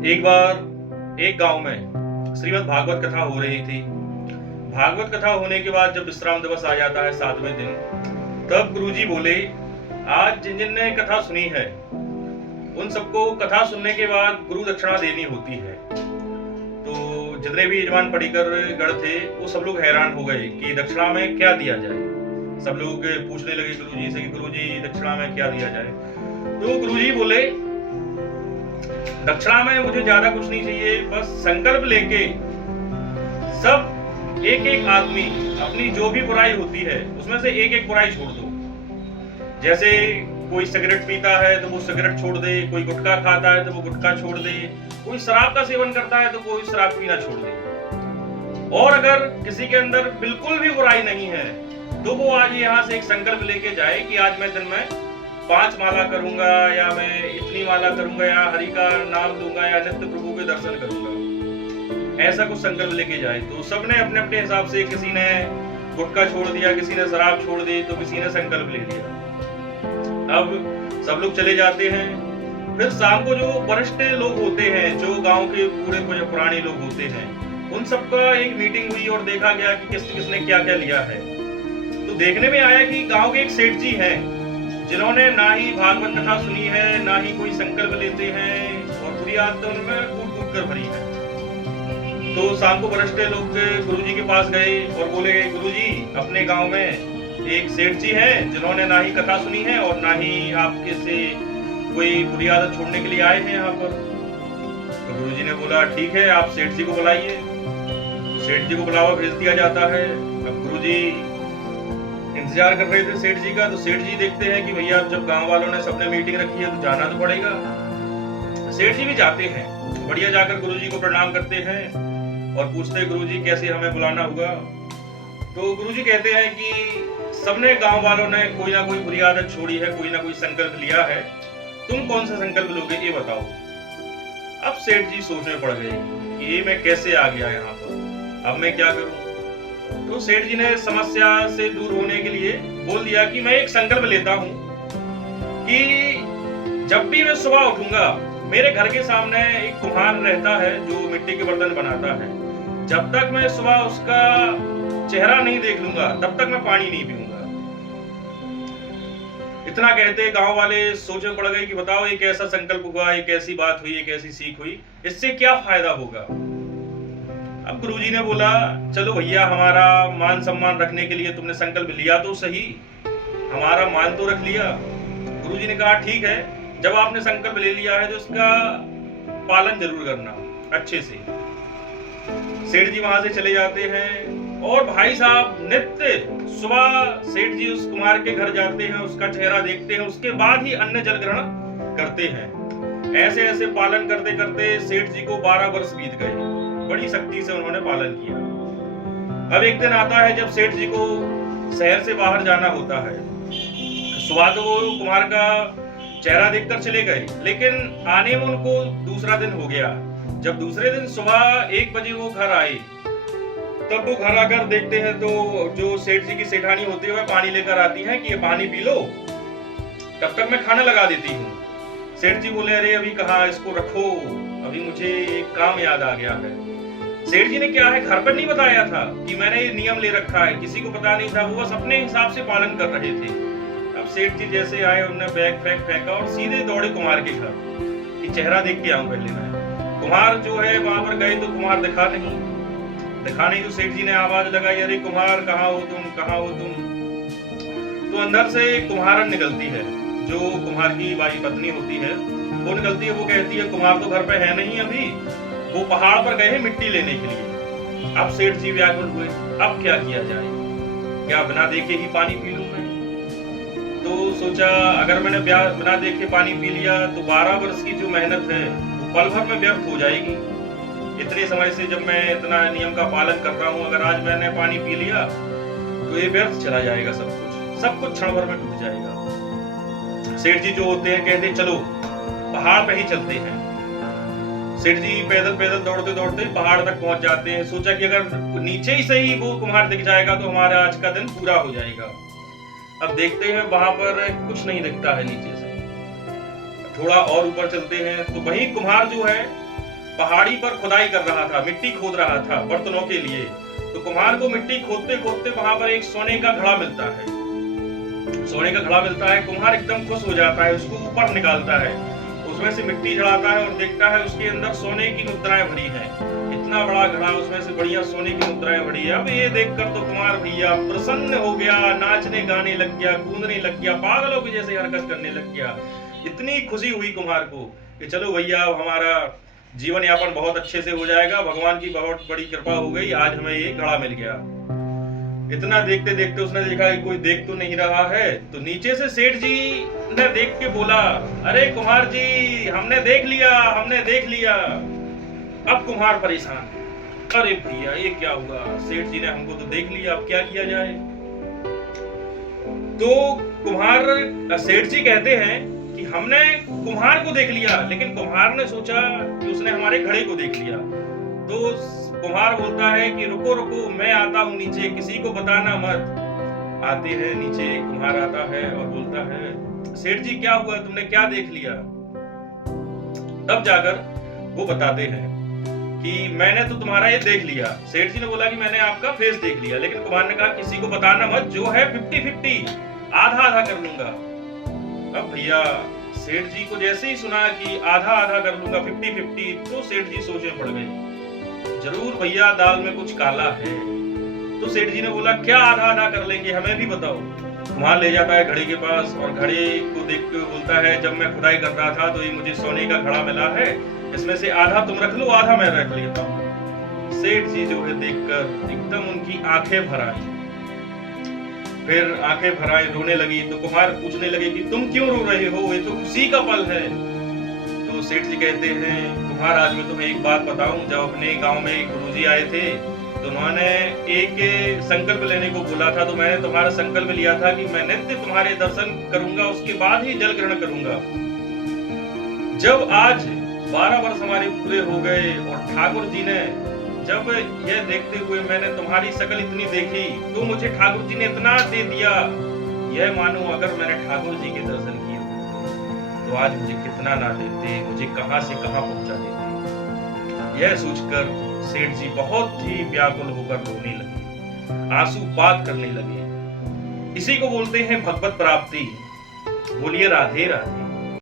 एक बार एक गांव में श्रीमद् भागवत कथा हो रही थी। भागवत कथा होने के बाद जब विश्राम दिवस आ जाता है 7वें दिन, तब गुरुजी बोले, आज जिन जिन ने कथा सुनी है उन सबको कथा सुनने के बाद गुरु दक्षिणा देनी होती है। तो जितने भी यजमान पढ़ीकर गण थे वो सब लोग हैरान हो गए कि दक्षिणा में क्या दिया जाए। सब लोग पूछने लगे गुरुजी से कि गुरुजी दक्षिणा में क्या दिया जाए। तो गुरुजी बोले, दक्षिणा में मुझे ज्यादा कुछ नहीं चाहिए, बस संकल्प लेके सब एक एक आदमी अपनी जो भी बुराई होती है उसमें से एक एक बुराई छोड़ दो। जैसे कोई सिगरेट पीता है तो वो सिगरेट छोड़ दे, कोई गुटखा खाता है तो वो गुटखा छोड़ दे, कोई शराब का सेवन करता है तो कोई शराब पीना छोड़ दे। और अगर किसी के अंदर बिल्कुल भी बुराई नहीं है तो वो आज यहाँ से एक संकल्प लेके जाए कि आज मैं दिन में 5 माला करूंगा, या मैं इतनी माला करूंगा, या हरि का नाम लूंगा, या नित्य प्रभु के दर्शन करूंगा। ऐसा कुछ संकल्प लेके जाए। तो सबने अपने अपने हिसाब से, किसी ने गुटखा छोड़ दिया, किसी ने शराब छोड़ दी, तो किसी ने संकल्प ले लिया। अब सब लोग चले जाते हैं। फिर शाम को जो वरिष्ठ लोग होते हैं, जो गांव के पूरे पुराने लोग होते हैं, उन सबका एक मीटिंग हुई और देखा गया कि किसने क्या क्या लिया है। तो देखने में आया कि गांव के एक सेठ जी हैं जिन्होंने ना ही भागवत कथा सुनी है, ना ही कोई संकल्प लेते हैं, और बुरी आदत उनमें कूट कूट कर भरी है। तो शाम को वरिष्ठ लोग गुरुजी के पास गए और बोले, गुरुजी, अपने गांव में एक सेठ जी हैं जिन्होंने ना ही कथा सुनी है और ना ही आपके से कोई बुरी आदत छोड़ने के लिए आए हैं यहाँ पर। तो गुरुजी ने बोला, ठीक है, आप सेठ जी को बुलाइए। सेठ जी को बुलावा भेज दिया जाता है। अब गुरुजी इंतजार कर रहे थे सेठ जी का। तो सेठ जी देखते हैं कि भैया जब गांव वालों ने सबने मीटिंग रखी है तो जाना तो पड़ेगा। सेठ जी भी जाते हैं, बढ़िया जाकर गुरुजी को प्रणाम करते हैं और पूछते हैं, गुरुजी कैसे हमें बुलाना होगा। तो गुरुजी कहते हैं कि सबने गांव वालों ने कोई ना कोई बुरी आदत छोड़ी है, कोई ना कोई संकल्प लिया है, तुम कौन सा संकल्प लोगे ये बताओ। अब सेठ जी सोचने पड़ गए कि ये मैं कैसे आ गया यहाँ पर, अब मैं क्या करूं। तो सेठ जी ने समस्या से दूर होने के लिए बोल दिया कि मैं एक संकल्प लेता हूं कि जब भी मैं सुबह उठूंगा, मेरे घर के सामने एक कुम्हार रहता है जो मिट्टी के बर्तन बनाता है। जब तक मैं सुबह उसका चेहरा नहीं देख लूंगा तब तक मैं पानी नहीं पीऊंगा। इतना कहते गांव वाले सोचे पड़ गए कि बताओ ये कैसा संकल्प हुआ, ये कैसी बात हुई, ये कैसी सीख हुई, इससे क्या फायदा होगा। अब गुरुजी ने बोला, चलो भैया, हमारा मान सम्मान रखने के लिए तुमने संकल्प लिया तो सही, हमारा मान तो रख लिया। गुरुजी ने कहा, ठीक है, जब आपने संकल्प ले लिया है तो उसका पालन जरूर करना अच्छे से। सेठ जी वहां से चले जाते हैं और भाई साहब नित्य सुबह सेठ जी उस कुमार के घर जाते हैं, उसका चेहरा देखते हैं, उसके बाद ही अन्न जल ग्रहण करते हैं। ऐसे ऐसे पालन करते करते सेठ जी को 12 वर्ष बीत गए। बड़ी सख्ती से उन्होंने पालन किया। अब एक दिन आता है जब सेठ जी को शहर से बाहर जाना होता है। सुबह तो वो कुमार का चेहरा देखकर चले गए, लेकिन आने में उनको दूसरा दिन हो गया। जब दूसरे दिन सुबह 1 बजे वो घर आए, तब वो घर आकर देखते हैं तो जो सेठ जी की सेठानी होती है पानी लेकर आती है कि ये पानी पी लो, तब तक मैं खाना लगा देती हूँ। सेठ जी बोले, अरे अभी कहाँ, इसको रखो, अभी मुझे एक काम याद आ गया है। सेठ जी ने क्या है, घर पर नहीं बताया था कि मैंने ये नियम ले रखा है, किसी को पता नहीं था, वो बस अपने हिसाब से पालन कर रहे थे। अब सेठ जी जैसे आए, उन्होंने बैग फेंका और सीधे दौड़े कुमार के घर कि चेहरा देख के आऊं पहले मैं। कुमार जो है वहां पर गए तो कुमार दिखा नहीं तो सेठ जी ने आवाज लगाई, अरे कुमार, कहाँ हो तुम, कहाँ हो तुम। तो अंदर से कुम्हारन निकलती है, जो कुम्हार की वाली पत्नी होती है वो निकलती है। वो कहती है, कुमार तो घर पे है नहीं अभी, वो पहाड़ पर गए हैं मिट्टी लेने के लिए। अब सेठ जी व्याकुल हुए, अब क्या किया जाए, क्या बिना देखे ही पानी पी लूं मैं। तो सोचा, अगर मैंने बिना देखे पानी पी लिया तो 12 वर्ष की जो मेहनत है वो पल भर में व्यर्थ हो जाएगी। इतने समय से जब मैं इतना नियम का पालन कर रहा हूँ, अगर आज मैंने पानी पी लिया तो ये व्यर्थ चला जाएगा, सब कुछ क्षण भर में टूट जाएगा। सेठ जी जो होते हैं कहते, चलो पहाड़ पे ही चलते हैं। सेठ जी पैदल पैदल दौड़ते दौड़ते पहाड़ तक पहुंच जाते हैं। सोचा कि अगर नीचे ही सही वो कुम्हार दिख जाएगा तो हमारा आज का दिन पूरा हो जाएगा। अब देखते हैं वहां पर कुछ नहीं दिखता है नीचे से। थोड़ा और ऊपर चलते हैं तो वही कुम्हार जो है पहाड़ी पर खुदाई कर रहा था, मिट्टी खोद रहा था बर्तनों के लिए। तो कुम्हार को मिट्टी खोदते खोदते वहां पर एक सोने का घड़ा मिलता है। सोने का घड़ा मिलता है, कुम्हार एकदम खुश हो जाता है, उसको ऊपर निकालता है, उसमें से मिट्टी चढ़ाता है और देखता है उसके अंदर सोने की मुद्राएं भरी हैं। इतना बड़ा घड़ा, उसमें से बढ़िया सोने की मुद्राएं भरी है। अब ये देखकर तो कुम्हार भैया प्रसन्न हो गया, नाचने गाने लग गया, कूदने लग गया, पागलों की जैसे हरकत करने लग गया। इतनी खुशी हुई कुम्हार को कि चलो भैया हमारा जीवन यापन बहुत अच्छे से हो जाएगा, भगवान की बहुत बड़ी कृपा हो गई, आज हमें ये घड़ा मिल गया। इतना देखते देखते उसने देखा कि कोई देख तो नहीं रहा है, तो नीचे से सेठ जी ने देख के बोला, अरे कुम्हार जी हमने देख लिया, हमने देख लिया। अब कुम्हार परेशान, अरे भैया ये क्या हुआ, सेठ जी ने हमको तो देख लिया, अब क्या किया जाए। तो कुम्हार सेठ जी कहते हैं कि हमने कुम्हार को देख लिया, लेकिन कुम्हार ने सोचा कि उसने हमारे घड़े को देख लिया। तो कुम्हार बोलता है कि रुको रुको, मैं आता हूं नीचे, किसी को बताना मत। आते हैं नीचे, कुम्हार आता है और बोलता है, सेठ जी क्या हुआ, तुमने क्या देख लिया। तब जाकर वो बताते हैं कि मैंने तो तुम्हारा ये देख लिया। सेठ जी ने बोला कि मैंने आपका फेस देख लिया, लेकिन कुम्हार ने कहा किसी को बताना मत, जो है 50-50, आधा आधा कर लूंगा। अब भैया सेठ जी को जैसे ही सुना कि आधा आधा कर लूंगा 50-50, तो सेठ जी सोचे पड़ गए, जरूर भैया दाल में कुछ काला है। तो सेठ जी ने बोला क्या आधा आधा कर लेंगे, हमें भी बताओ। कुम्हार ले जाता है घड़े के पास और घड़े को देख के बोलता है, जब मैं खुदाई कर रहा था तो ये मुझे सोने का घड़ा मिला है, इसमें से आधा तुम रख लो, आधा मैं रख लेता हूँ। सेठ जी जो है देखकर एकदम उनकी आंखें भर आई, फिर आंखें भर आई, रोने लगी। तो कुम्हार पूछने लगे कि तुम क्यों रो रहे हो, ये तो खुशी का पल है। तो सेठ जी कहते हैं, कुम्हार आज मैं तुम्हें एक बात बताऊं, जब अपने गांव में एक गुरुजी आए थे तो उन्होंने एक संकल्प लेने को बोला था, तो मैंने तुम्हारा संकल्प लिया था कि मैं नित्य तुम्हारे दर्शन करूंगा, उसके बाद ही जल ग्रहण करूंगा। जब आज 12 वर्ष हमारे पूरे हो गए और ठाकुर जी ने जब यह देखते हुए मैंने तुम्हारी शकल इतनी देखी, तो मुझे ठाकुर जी ने इतना दे दिया, यह मानो अगर मैंने ठाकुर जी के दर्शन किए तो आज मुझे कितना ना देते, मुझे कहां से कहां पहुंचा देते। यह सोचकर सेठ जी बहुत ही व्याकुल होकर रोने लगे, आंसूपात करने लगे। इसी को बोलते हैं भगवत प्राप्ति। बोलिए राधे राधे।